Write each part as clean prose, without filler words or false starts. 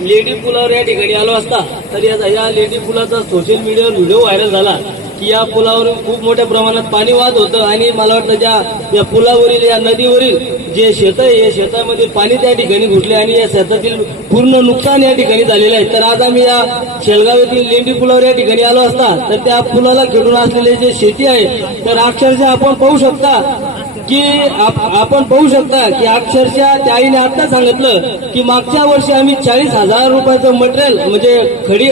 Lady पुलावर या ठिकाणी आलो असता तर या लेडी पुलाचा सोशल मीडियावर व्हिडिओ व्हायरल झाला की या पुलावर खूप मोठ्या प्रमाणात पाणी वाहत होतं आणि मला वाटतं या पुलावरील या नदीवरील जे शेत आहे या शेतामध्ये पाणी त्या ठिकाणी घुसले आणि या शेतातील पूर्ण नुकसान या ठिकाणी झालेलं आहे। तर आज आम्ही या शेलगाव येथील लेंडी पुलावर या ठिकाणी आलो असता तर त्या पुलाला खेळून असलेले जे शेती आहे तर अक्षरशः आपण पाहू शकता की आपण पाहू शकता की अक्षरशः त्या आईने आता सांगितलं की मागच्या वर्षी आम्ही 40,000 रुपयाचं मटेरियल म्हणजे खडी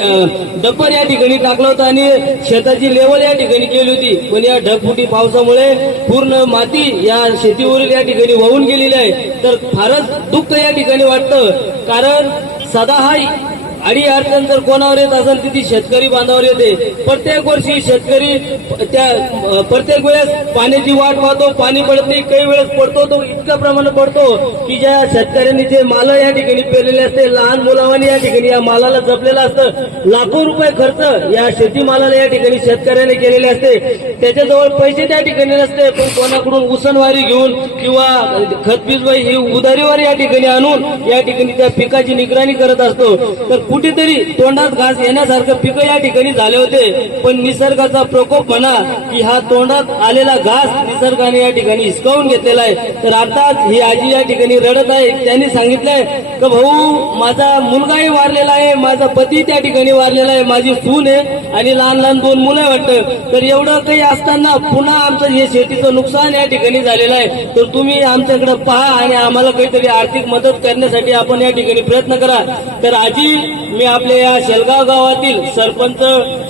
डब्बर या ठिकाणी टाकलं होतं आणि शेताची लेवल या ठिकाणी केली होती, पण या ढगफुटी पावसामुळे पूर्ण माती या शेतीवरील या ठिकाणी वाहून गेलेली आहे। तर फारच दुःख या ठिकाणी वाटतं, कारण सदा हा आणि अडचण जर कोणावर येत असेल तर ती शेतकरी बांधावर येते। प्रत्येक वर्षी शेतकरी प्रत्येक वेळेस पाण्याची वाट पाहतो, पाणी पडत नाही, काही वेळेस पडतो तो इतक्या प्रमाणात पडतो की ज्या शेतकऱ्यांनी जे माल या ठिकाणी पेरलेले असते, लहान मुलांनी या ठिकाणी या मालाला जपलेलं असतं, लाखो रुपये खर्च या शेती मालाला या ठिकाणी शेतकऱ्याने केलेले असते, त्याच्याजवळ पैसे त्या ठिकाणी नसते, पण कोणाकडून उसनवारी घेऊन किंवा खतबीजबाई ही उधारीवर या ठिकाणी आणून या ठिकाणी त्या पिकाची निगराणी करत असतो। तर कुठेतरी तोंडात घास येण्यासारखं पिकं या ठिकाणी झाले होते, पण निसर्गाचा प्रकोप म्हणा की हा तोंडात आलेला घास निसर्गाने या ठिकाणी हिसकावून घेतलेला आहे। तर आता ही आजी या ठिकाणी रडत आहे, त्यांनी सांगितलंय की भाऊ माझा मुलगाही वारलेला आहे, माझा पती त्या ठिकाणी वारलेला आहे, माझी सून आहे आणि लहान लहान 2 मुलं वाटतं। तर एवढं काही असताना पुन्हा आमचं हे शेतीचं नुकसान या ठिकाणी झालेलं आहे, तर तुम्ही आमच्याकडे पहा आणि आम्हाला काहीतरी आर्थिक मदत करण्यासाठी आपण या ठिकाणी प्रयत्न करा। तर आजी मी आपल्या या शेलगाव गावातील सरपंच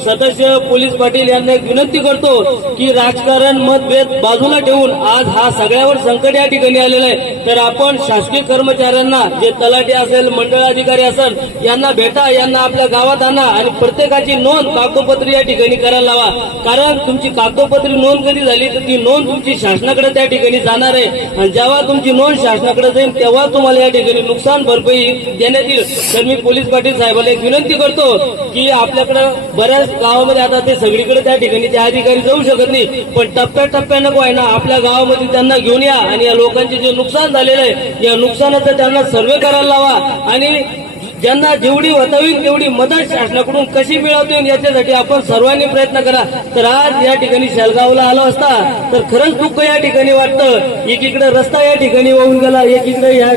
सदस्य पोलीस पाटील यांना एक विनंती करतो की राजकारण मतभेद बाजूला ठेवून आज हा सगळ्यावर संकट या ठिकाणी आलेलं आहे, तर आपण शासकीय कर्मचाऱ्यांना जे तलाठी असेल मंडळ अधिकारी असेल यांना भेटा, यांना आपल्या गावात आणा आणि प्रत्येकाची नोंद कागदोपत्री या ठिकाणी करायला लावा, कारण तुमची कागदोपत्री नोंद कधी झाली तर ती नोंद तुमची शासनाकडे त्या ठिकाणी जाणार आहे आणि जेव्हा तुमची नोंद शासनाकडे जाईल तेव्हा तुम्हाला या ठिकाणी नुकसान भरपाई देण्यात येईल। तर मी पोलीस पाटील साहेबांना एक विनंती करतो की आपल्याकडे बऱ्याच गावामध्ये आता ते सगळीकडे त्या ठिकाणी ते अधिकारी जाऊ शकत नाही, पण टप्प्याटप्प्यानं काय ना आपल्या गावामध्ये त्यांना घेऊन या आणि या लोकांचे जे नुकसान झालेलं आहे या नुकसानाचा त्यांना सर्वे करायला लावा आणि ज्यांना जेवढी होता होईल तेवढी मदत शासनाकडून कशी मिळवता येईल याच्यासाठी आपण सर्वांनी प्रयत्न करा। तर आज या ठिकाणी शेलगावला आलो असता तर खरंच दुःख या ठिकाणी वाटतं, एकीकडे रस्ता या ठिकाणी वाहून गेला, एकीकडे या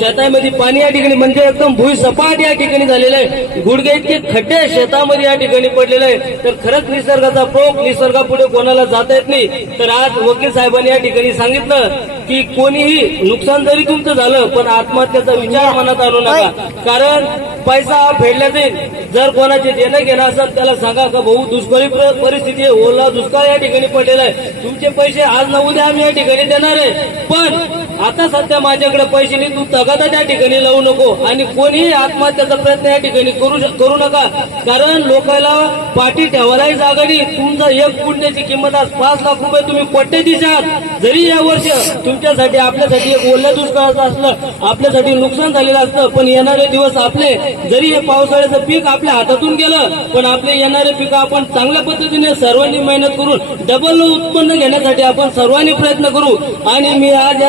शेतामध्ये पाणी या ठिकाणी म्हणजे एकदम भुईसपाट या ठिकाणी झालेलं आहे, गुडघे इतके खड्डे शेतामध्ये या ठिकाणी पडलेले आहे। तर खरंच निसर्गाचा प्रोग निसर्गापुढे कोणाला जाता येत नाही। तर आज वकील साहेबांनी या ठिकाणी सांगितलं की कोणीही नुकसान जरी तुमचं झालं पण आत्महत्येचा विचार मनात आणू नका, कारण पैसा फेडला जाईल। जर कोणाचे देणं घेणं असेल त्याला सांगा का भाऊ दुष्काळी परिस्थिती आहे, ओला दुष्काळ या ठिकाणी पडलेला आहे, तुमचे पैसे आज न उद्या आम्ही या ठिकाणी देणार आहे, पण आता सध्या माझ्याकडे पैसे नाही, तू तगादा त्या ठिकाणी लावू नको आणि कोणीही आत्महत्याचा प्रयत्न या ठिकाणी करू नका, कारण लोकांना पाठी ठेवायलाही जागा नाही। तुमचा एक पुण्याची किंमत आज 5 लाख रुपये, तुम्ही कोट्याधीश आहात। जरी या वर्षी तुमच्यासाठी आपल्यासाठी एक ओल्या दुष्काळाचं असलं, आपल्यासाठी नुकसान झालेलं असतं, पण येणारे दिवस आपले जरी हे पावसाळ्याचं पीक आपल्या हातातून गेलं पण आपले येणारे पीक आपण चांगल्या पद्धतीने सर्वांनी मेहनत करून डबल उत्पन्न घेण्यासाठी आपण सर्वांनी प्रयत्न करू। आणि मी आज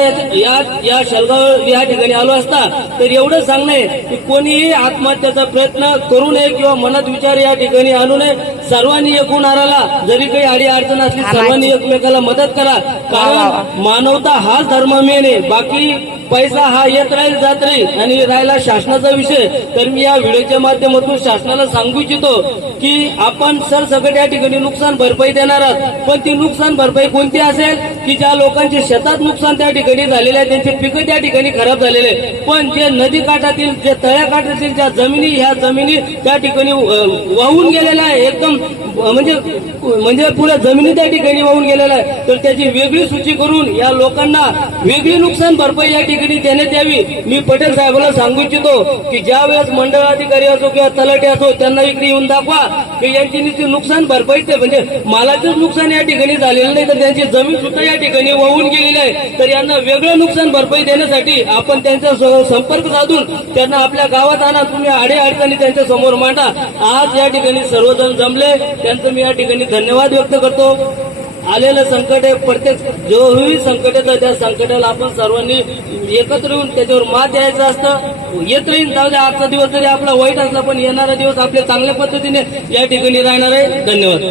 या शेलगाव या ठिकाणी आलो असता तर एवढं सांगणे की कोणीही आत्महत्याचा प्रयत्न करू नये किंवा मनात विचार या ठिकाणी आणू नये, सर्वांनी एकूण आराला जरी काही अडी अडचण असली सर्वांनी एकमेकाला मदत करा, कारण मानवता हाच धर्म मेन आहे, बाकी पैसा हा येत राहील जात राहील। आणि राहिला शासनाचा विषय तर मी या व्हिडिओच्या माध्यमातून शासनाला सांगू इच्छितो की आपण सरसकट या ठिकाणी नुकसान भरपाई देणार आहात, पण ती नुकसान भरपाई कोणती असेल की ज्या लोकांचे शेतात नुकसान त्या ठिकाणी झालेले आहे, त्यांचे पिकं त्या ठिकाणी खराब झालेले, पण जे नदी काठातील जे तळ्याकाठातील ज्या जमिनी ह्या जमिनी त्या ठिकाणी वाहून गेलेल्या आहे, एकदम म्हणजे पुऱ्या जमिनी त्या ठिकाणी वाहून गेलेल्या आहे, तर त्याची वेगळी सूची करून या लोकांना वेगळी नुकसान भरपाई या ठिकाणी देण्यात यावी। मी पटेल साहेबांना सांगू इच्छितो की ज्या वेळेस मंडळ अधिकारी असो किंवा तलाठी असो त्यांना इकडे येऊन दाखवा की यांची नुकसान भरपाई म्हणजे मालाचंच नुकसान या ठिकाणी झालेलं नाही तर त्यांची जमीन सुद्धा या ठिकाणी वाहून गेलेली आहे, तर यांना वेगळं नुकसान भरपाई देण्यासाठी आपण त्यांच्या संपर्क साधून त्यांना आपल्या गावात आणा, तुम्ही अडी अडचणी त्यांच्या समोर मांडा। आज या ठिकाणी सर्वजण जमले, त्यांचं मी या ठिकाणी धन्यवाद व्यक्त करतो। आलेलं संकट आहे, प्रत्येक जोही संकट येतं त्या संकटाला आपण सर्वांनी एकत्र येऊन त्याच्यावर मात द्यायचं असतं. येत राहील जाऊ द्या, आजचा दिवस जरी आपला वाईट असला पण येणारा दिवस आपल्या चांगल्या पद्धतीने या ठिकाणी राहणार आहे. धन्यवाद.